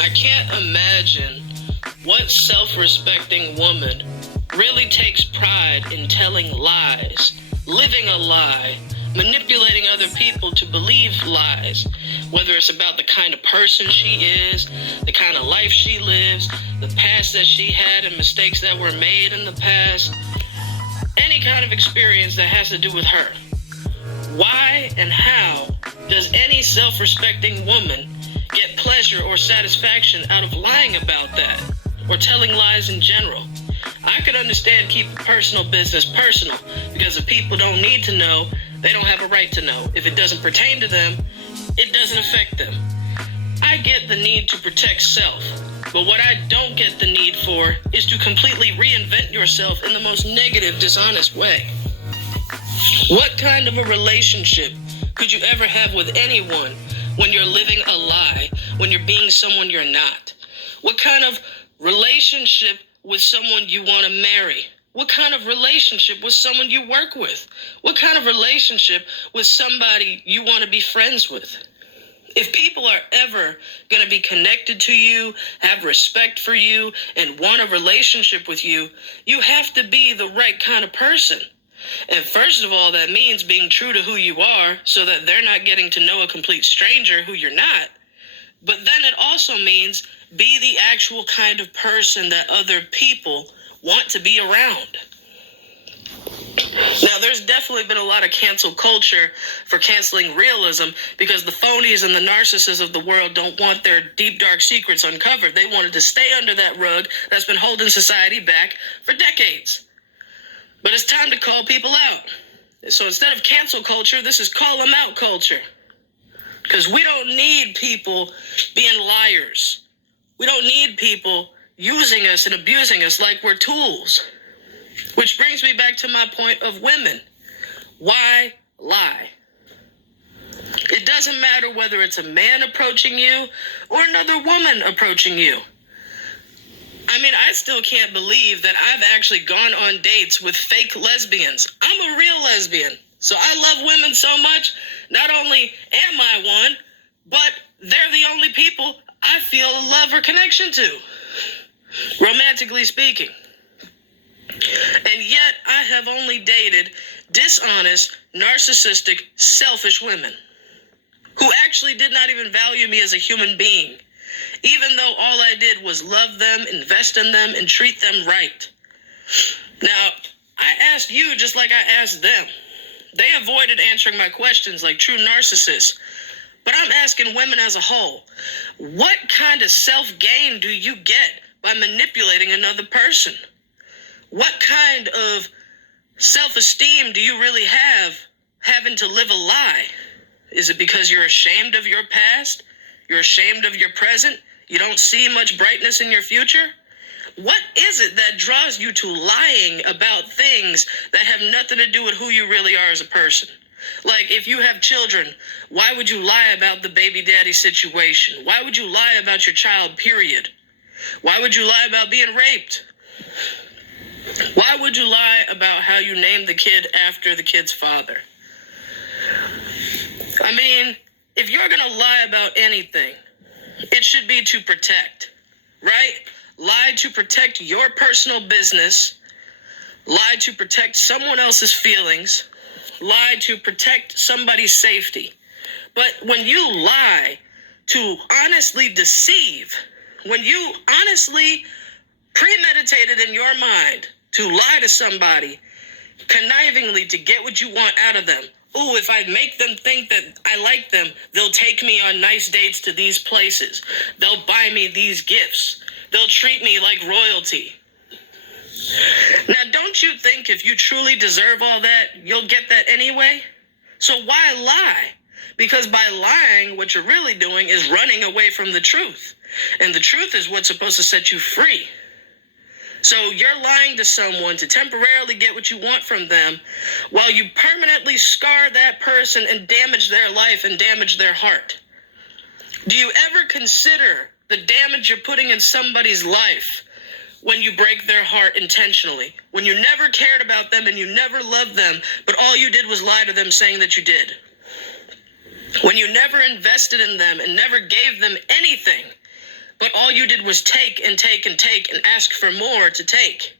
I can't imagine what self-respecting woman really takes pride in telling lies, living a lie, manipulating other people to believe lies, whether it's about the kind of person she is, the kind of life she lives, the past that she had and mistakes that were made in the past, any kind of experience that has to do with her. Why and how does any self-respecting woman get pleasure or satisfaction out of lying about that, or telling lies in general? I could understand keeping personal business personal, because if people don't need to know, they don't have a right to know. If it doesn't pertain to them, it doesn't affect them. I get the need to protect self, but what I don't get the need for is to completely reinvent yourself in the most negative, dishonest way. What kind of a relationship could you ever have with anyone when you're living a lie, when you're being someone you're not? What kind of relationship with someone you want to marry? What kind of relationship with someone you work with? What kind of relationship with somebody you want to be friends with? If people are ever going to be connected to you, have respect for you, and want a relationship with you, you have to be the right kind of person. And first of all, that means being true to who you are so that they're not getting to know a complete stranger who you're not. But then it also means be the actual kind of person that other people want to be around. Now, there's definitely been a lot of cancel culture for canceling realism because the phonies and the narcissists of the world don't want their deep, dark secrets uncovered. They wanted to stay under that rug that's been holding society back for decades. But it's time to call people out. So instead of cancel culture, this is call them out culture. Because we don't need people being liars. We don't need people using us and abusing us like we're tools. Which brings me back to my point of women. Why lie? It doesn't matter whether it's a man approaching you or another woman approaching you. I mean, I still can't believe that I've actually gone on dates with fake lesbians. I'm a real lesbian. So I love women so much, not only am I one, but they're the only people I feel a love or connection to, romantically speaking. And yet I have only dated dishonest, narcissistic, selfish women who actually did not even value me as a human being, even though all I did was love them, invest in them, and treat them right. Now, I asked you just like I asked them. They avoided answering my questions like true narcissists. But I'm asking women as a whole, what kind of self-gain do you get by manipulating another person? What kind of self-esteem do you really have having to live a lie? Is it because you're ashamed of your past? You're ashamed of your present? You don't see much brightness in your future? What is it that draws you to lying about things that have nothing to do with who you really are as a person? Like, if you have children, why would you lie about the baby daddy situation? Why would you lie about your child, period? Why would you lie about being raped? Why would you lie about how you named the kid after the kid's father? I mean, if you're going to lie about anything, it should be to protect, right? Lie to protect your personal business. Lie to protect someone else's feelings. Lie to protect somebody's safety. But when you lie to honestly deceive, when you honestly premeditated in your mind to lie to somebody, connivingly to get what you want out of them. Ooh, if I make them think that I like them, they'll take me on nice dates to these places. They'll buy me these gifts. They'll treat me like royalty. Now, don't you think if you truly deserve all that, you'll get that anyway? So why lie? Because by lying, what you're really doing is running away from the truth. And the truth is what's supposed to set you free. So you're lying to someone to temporarily get what you want from them while you permanently scar that person and damage their life and damage their heart. Do you ever consider the damage you're putting in somebody's life when you break their heart intentionally? When you never cared about them and you never loved them, but all you did was lie to them saying that you did. When you never invested in them and never gave them anything, all you did was take and take and take and ask for more to take.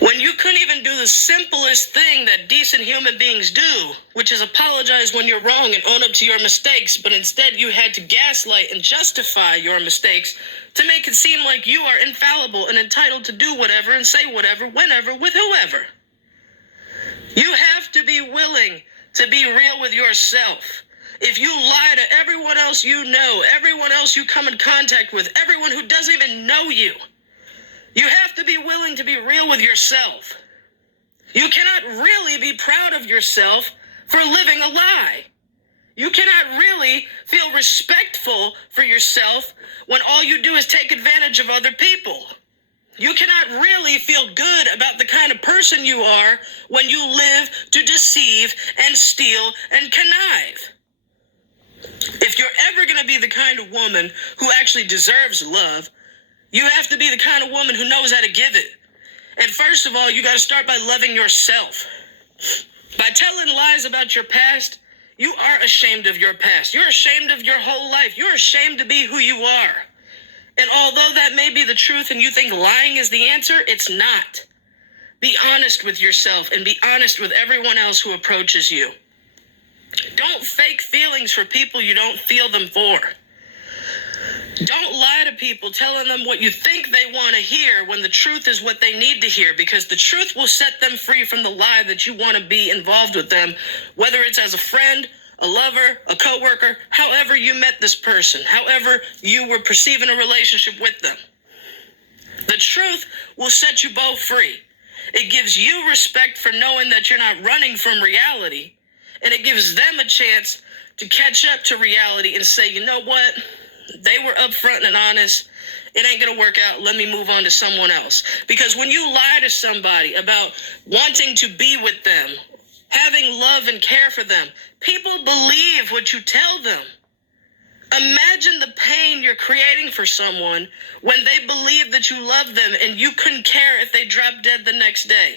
When you couldn't even do the simplest thing that decent human beings do, which is apologize when you're wrong and own up to your mistakes, but instead you had to gaslight and justify your mistakes to make it seem like you are infallible and entitled to do whatever and say whatever, whenever, with whoever. You have to be willing to be real with yourself. If you lie to everyone else you know, everyone else you come in contact with, everyone who doesn't even know you, you have to be willing to be real with yourself. You cannot really be proud of yourself for living a lie. You cannot really feel respectful for yourself when all you do is take advantage of other people. You cannot really feel good about the kind of person you are when you live to deceive and steal and connive. If you're ever going to be the kind of woman who actually deserves love, you have to be the kind of woman who knows how to give it. And first of all, you got to start by loving yourself. By telling lies about your past, you are ashamed of your past. You're ashamed of your whole life. You're ashamed to be who you are. And although that may be the truth and you think lying is the answer, it's not. Be honest with yourself and be honest with everyone else who approaches you. Don't fake feelings for people you don't feel them for. Don't lie to people telling them what you think they want to hear when the truth is what they need to hear, because the truth will set them free from the lie that you want to be involved with them, whether it's as a friend, a lover, a coworker, however you met this person, however you were perceiving a relationship with them. The truth will set you both free. It gives you respect for knowing that you're not running from reality, and it gives them a chance to catch up to reality and say, you know what? They were upfront and honest. It ain't going to work out. Let me move on to someone else. Because when you lie to somebody about wanting to be with them, having love and care for them, people believe what you tell them. Imagine the pain you're creating for someone when they believe that you love them and you couldn't care if they dropped dead the next day.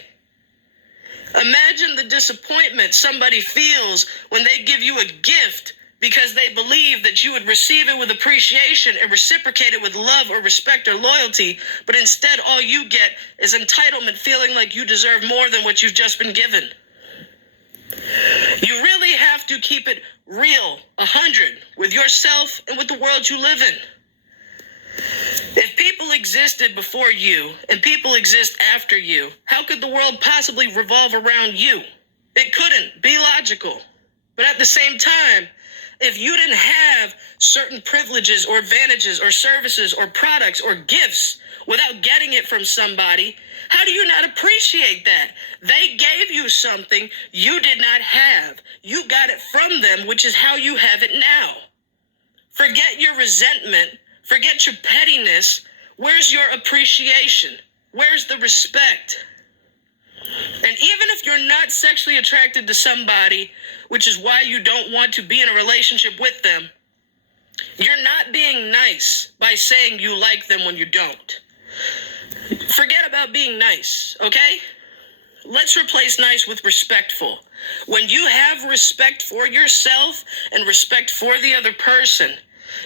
Imagine the disappointment somebody feels when they give you a gift because they believe that you would receive it with appreciation and reciprocate it with love or respect or loyalty, but instead all you get is entitlement, feeling like you deserve more than what you've just been given. You really have to keep it real, 100, with yourself and with the world you live in. If people existed before you and people exist after you, how could the world possibly revolve around you? It couldn't. Be logical. But at the same time, if you didn't have certain privileges or advantages or services or products or gifts without getting it from somebody, how do you not appreciate that? They gave you something you did not have. You got it from them, which is how you have it now. Forget your resentment. Forget your pettiness. Where's your appreciation? Where's the respect? And even if you're not sexually attracted to somebody, which is why you don't want to be in a relationship with them, you're not being nice by saying you like them when you don't. Forget about being nice, okay? Let's replace nice with respectful. When you have respect for yourself and respect for the other person,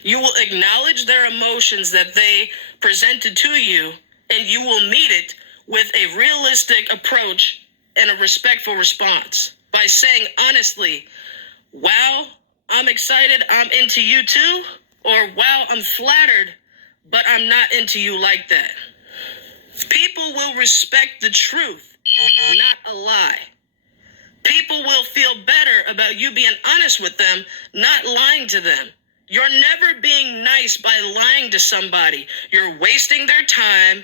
you will acknowledge their emotions that they presented to you, and you will meet it with a realistic approach and a respectful response by saying honestly, wow, I'm excited, I'm into you too, or wow, I'm flattered, but I'm not into you like that. People will respect the truth, not a lie. People will feel better about you being honest with them, not lying to them. You're never being nice by lying to somebody. You're wasting their time,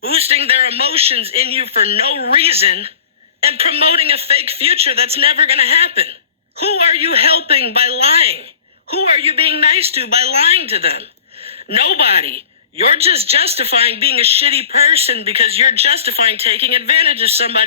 boosting their emotions in you for no reason, and promoting a fake future that's never going to happen. Who are you helping by lying? Who are you being nice to by lying to them? Nobody. You're just justifying being a shitty person because you're justifying taking advantage of somebody.